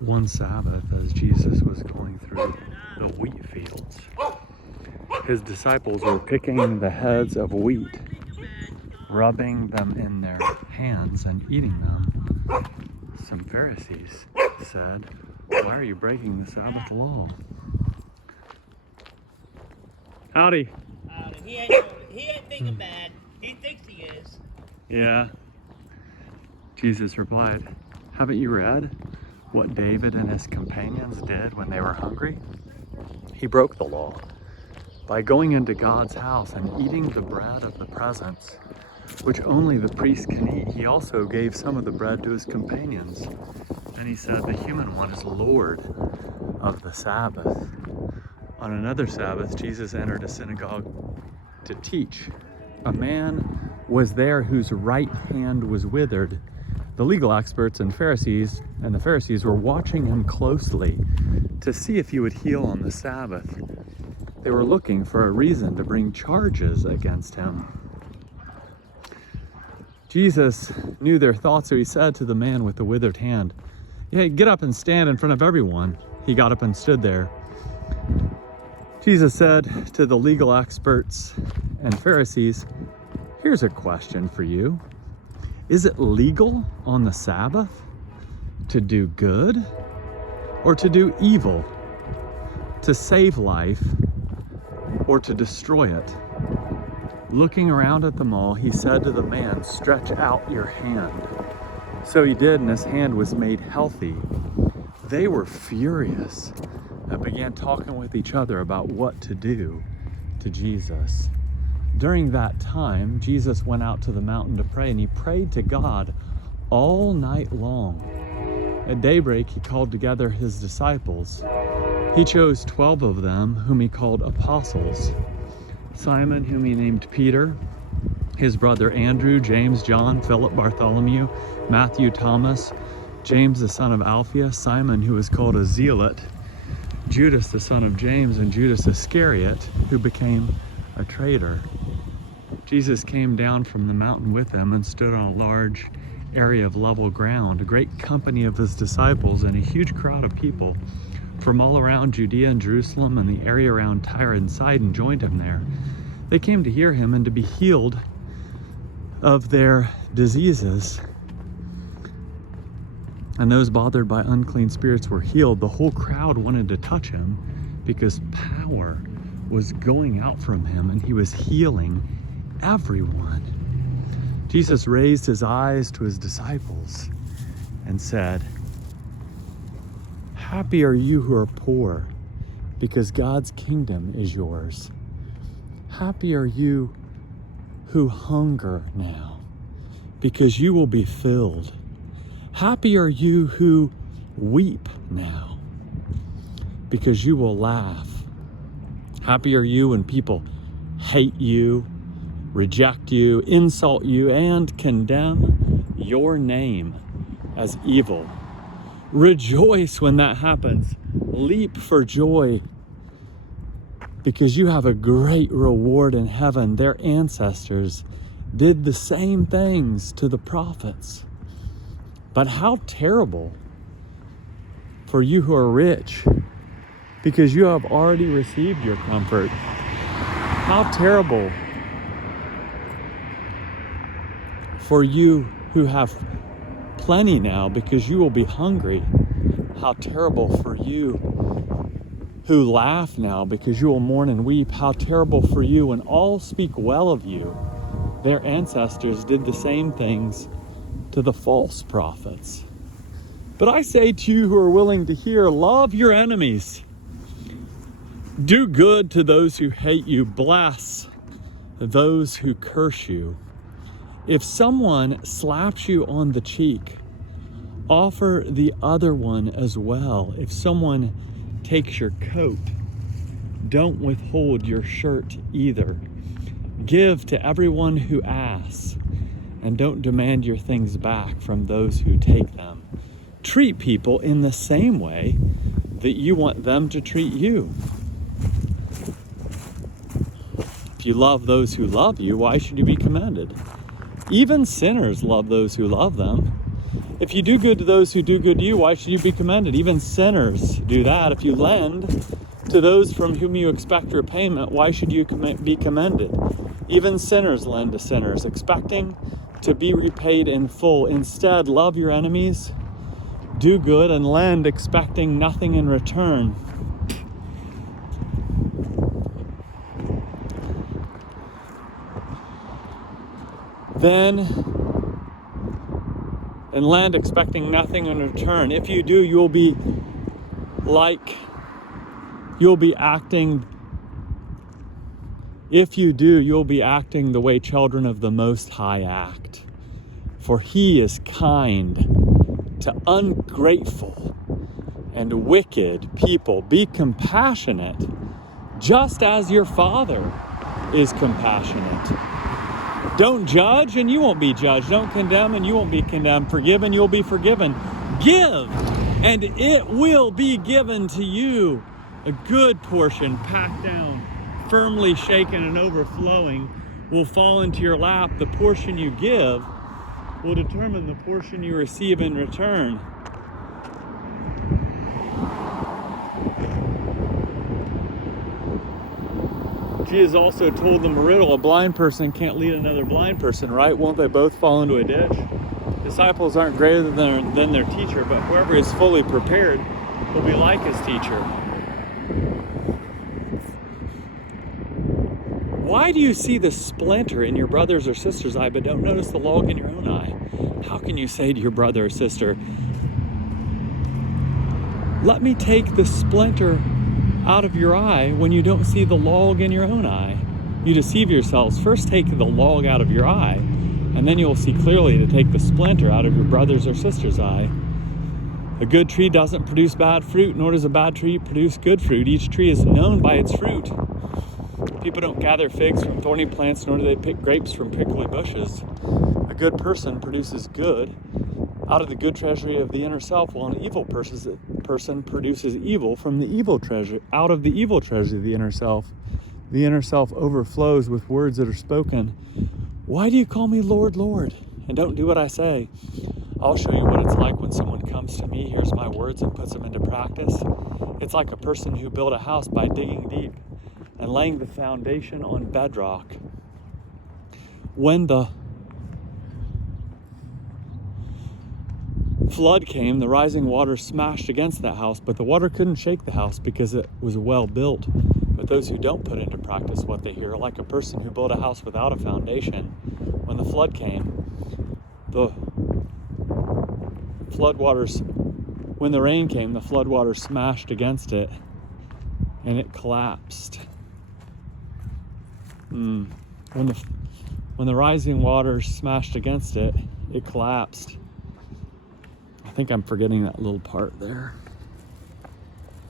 One Sabbath, as Jesus was going through the wheat fields, his disciples were picking the heads of wheat, rubbing them in their hands and eating them. Some Pharisees said, "Why are you breaking the Sabbath law?" Howdy. He ain't thinking bad. He thinks he is. Yeah. Jesus replied, "Haven't you read what David and his companions did when they were hungry? He broke the law by going into God's house and eating the bread of the presence, which only the priest can eat. He also gave some of the bread to his companions. Then he said, the human one is Lord of the Sabbath." On another Sabbath, Jesus entered a synagogue to teach. A man was there whose right hand was withered. The legal experts and the Pharisees were watching him closely to see if he would heal on the Sabbath. They were looking for a reason to bring charges against him. Jesus knew their thoughts, so he said to the man with the withered hand, "Yeah, get up and stand in front of everyone." He got up and stood there. Jesus said to the legal experts and Pharisees, "Here's a question for you. Is it legal on the Sabbath to do good or to do evil, to save life or to destroy it?" Looking around at them all, he said to the man, "Stretch out your hand." So he did, and his hand was made healthy. They were furious and began talking with each other about what to do to Jesus. During that time, Jesus went out to the mountain to pray, and he prayed to God all night long. At daybreak, he called together his disciples. He chose 12 of them, whom he called apostles: Simon, whom he named Peter, his brother Andrew, James, John, Philip, Bartholomew, Matthew, Thomas, James the son of Alphaeus, Simon, who was called a zealot, Judas the son of James, and Judas Iscariot, who became a traitor. Jesus came down from the mountain with them and stood on a large area of level ground. A great company of his disciples and a huge crowd of people from all around Judea and Jerusalem and the area around Tyre and Sidon joined him there. They came to hear him and to be healed of their diseases. And those bothered by unclean spirits were healed. The whole crowd wanted to touch him because power was going out from him and he was healing everyone. Jesus raised his eyes to his disciples and said, "Happy are you who are poor, because God's kingdom is yours. Happy are you who hunger now, because you will be filled. Happy are you who weep now, because you will laugh. Happy are you when people hate you, reject you, insult you, and condemn your name as evil. Rejoice when that happens. Leap for joy, because you have a great reward in heaven. Their ancestors did the same things to the prophets. But how terrible for you who are rich, because you have already received your comfort. How terrible for you who have plenty now, because you will be hungry. How terrible for you who laugh now, because you will mourn and weep. How terrible for you when all speak well of you. Their ancestors did the same things to the false prophets. But I say to you who are willing to hear, love your enemies. Do good to those who hate you. Bless those who curse you. If someone slaps you on the cheek, offer the other one as well. If someone takes your coat, don't withhold your shirt either. Give to everyone who asks, and don't demand your things back from those who take them. Treat people in the same way that you want them to treat you. If you love those who love you, why should you be commended? Even sinners love those who love them. If you do good to those who do good to you, why should you be commended? Even sinners do that. If you lend to those from whom you expect repayment, why should you be commended? Even sinners lend to sinners, expecting to be repaid in full. Instead, love your enemies, do good, and lend, expecting nothing in return. And lend, expecting nothing in return. If you do, you'll be acting the way children of the Most High act. For He is kind to ungrateful and wicked people. Be compassionate, just as your Father is compassionate. Don't judge and you won't be judged. Don't condemn and you won't be condemned. Forgive and you'll be forgiven. Give and it will be given to you. A good portion, packed down, firmly shaken and overflowing, will fall into your lap. The portion you give will determine the portion you receive in return. Jesus also told them a riddle. A blind person can't lead another blind person, right? Won't they both fall into a ditch? Disciples aren't greater than their teacher, but whoever is fully prepared will be like his teacher. Why do you see the splinter in your brother's or sister's eye, but don't notice the log in your own eye? How can you say to your brother or sister, let me take the splinter out of your eye, when you don't see the log in your own eye? You deceive yourselves. First take the log out of your eye, and then you'll see clearly to take the splinter out of your brother's or sister's eye. A good tree doesn't produce bad fruit, nor does a bad tree produce good fruit. Each tree is known by its fruit. People don't gather figs from thorny plants, nor do they pick grapes from prickly bushes. A good person produces good out of the good treasury of the inner self, while an evil person produces evil from the evil treasure. Out of the evil treasure of the inner self overflows with words that are spoken. Why do you call me Lord, Lord, and don't do what I say? I'll show you what it's like when someone comes to me, hears my words, and puts them into practice. It's like a person who built a house by digging deep and laying the foundation on bedrock. When the flood came, the rising water smashed against that house, but the water couldn't shake the house because it was well built. But those who don't put into practice what they hear are like a person who built a house without a foundation. When the flood came, when the rain came, the floodwaters smashed against it and it collapsed. When the rising waters smashed against it, it collapsed. I think I'm forgetting that little part there.